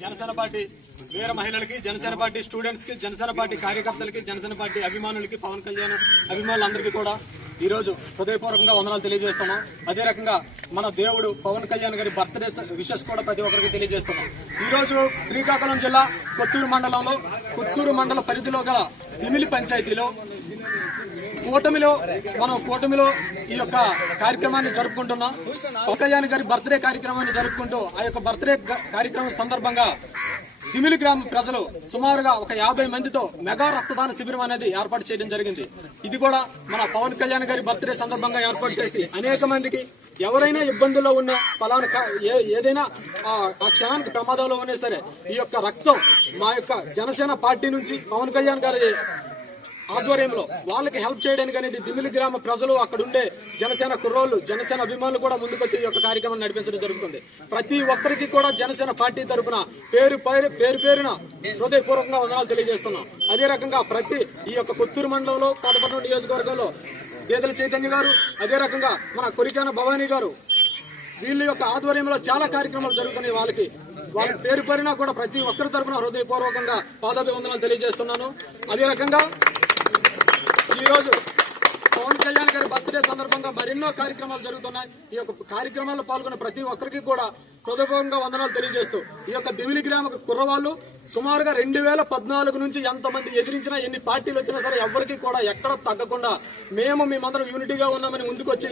Janasena party వీర మహిళలకి Janasena party స్టూడెంట్స్కి Janasena party కార్యకర్తలకి జనసేన పార్టీ అభిమానులకి పవన్ కళ్యాణ్ అభిమానులందరికీ కూడా ఈ రోజు హృదయపూర్వకంగా వందనాలు తెలియజేస్తున్నాం. అదే రకంగా మన దేవుడు పవన్ కళ్యాణ్ గారి బర్త్డే విషెస్ కూడా ప్రతి ఒక్కరికి తెలియజేస్తున్నాం. ఈ రోజు శ్రీకాకుళం జిల్లా కొత్తూరు మండలంలో కొత్తూరు మండల పరిధిలో గల దిమిలి పంచాయతీలో కూటమిలో మనం కూటమిలో ఈ యొక్క కార్యక్రమాన్ని జరుపుకుంటున్నాం. పవన్ గారి బర్త్డే కార్యక్రమాన్ని జరుపుకుంటూ ఆ యొక్క బర్త్డే కార్యక్రమం సందర్భంగా దిమిలి గ్రామ ప్రజలు సుమారుగా ఒక యాభై మందితో మెగా రక్తదాన శిబిరం అనేది ఏర్పాటు చేయడం జరిగింది. ఇది కూడా మన పవన్ కళ్యాణ్ గారి బర్త్డే సందర్భంగా ఏర్పాటు చేసి అనేక మందికి ఎవరైనా ఇబ్బందుల్లో ఉన్న పలానా ఏ- ఏదైనా ఆ క్షణానికి ప్రమాదంలో ఉన్నా సరే ఈ యొక్క రక్తం మా యొక్క జనసేన పార్టీ నుంచి పవన్ కళ్యాణ్ గారి ఆధ్వర్యంలో వాళ్ళకి హెల్ప్ చేయడానికి అనేది దిమిలి గ్రామ ప్రజలు అక్కడ ఉండే జనసేన కుర్రోళ్ళు జనసేన అభిమానులు కూడా ముందుకొచ్చి ఈ యొక్క కార్యక్రమం నడిపించడం జరుగుతుంది. ప్రతి ఒక్కరికి కూడా జనసేన పార్టీ తరపున పేరు పేరు పేరు పేరున హృదయపూర్వకంగా వందనాలు తెలియజేస్తున్నాం. అదే రకంగా ప్రతి ఈ యొక్క కొత్తూరు మండలంలో కోటపట్నం నియోజకవర్గంలో గేదెల చైతన్య గారు అదే రకంగా మన కొరికాన భవానీ గారు వీళ్ళ యొక్క ఆధ్వర్యంలో చాలా కార్యక్రమాలు జరుగుతున్నాయి వాళ్ళకి. వాళ్ళ పేరు పేరున కూడా ప్రతి ఒక్కరి తరపున హృదయపూర్వకంగా పాదాభివందనాలు తెలియజేస్తున్నాను. అదే రకంగా ఈరోజు పవన్ కళ్యాణ్ గారి బర్త్డే సందర్భంగా మరెన్నో కార్యక్రమాలు జరుగుతున్నాయి. ఈ యొక్క కార్యక్రమాల్లో పాల్గొన్న ప్రతి ఒక్కరికి కూడా హృదయపూర్వకంగా వందనాలు తెలియజేస్తూ ఈ యొక్క దివిలి గ్రామ కుర్రవాళ్ళు సుమారుగా రెండు వేల పద్నాలుగు నుంచి ఎంతమంది ఎదిరించినా ఎన్ని పార్టీలు వచ్చినా సరే ఎవరికి కూడా ఎక్కడ తగ్గకుండా మేము మేమందరం యూనిటీగా ఉన్నామని ముందుకొచ్చి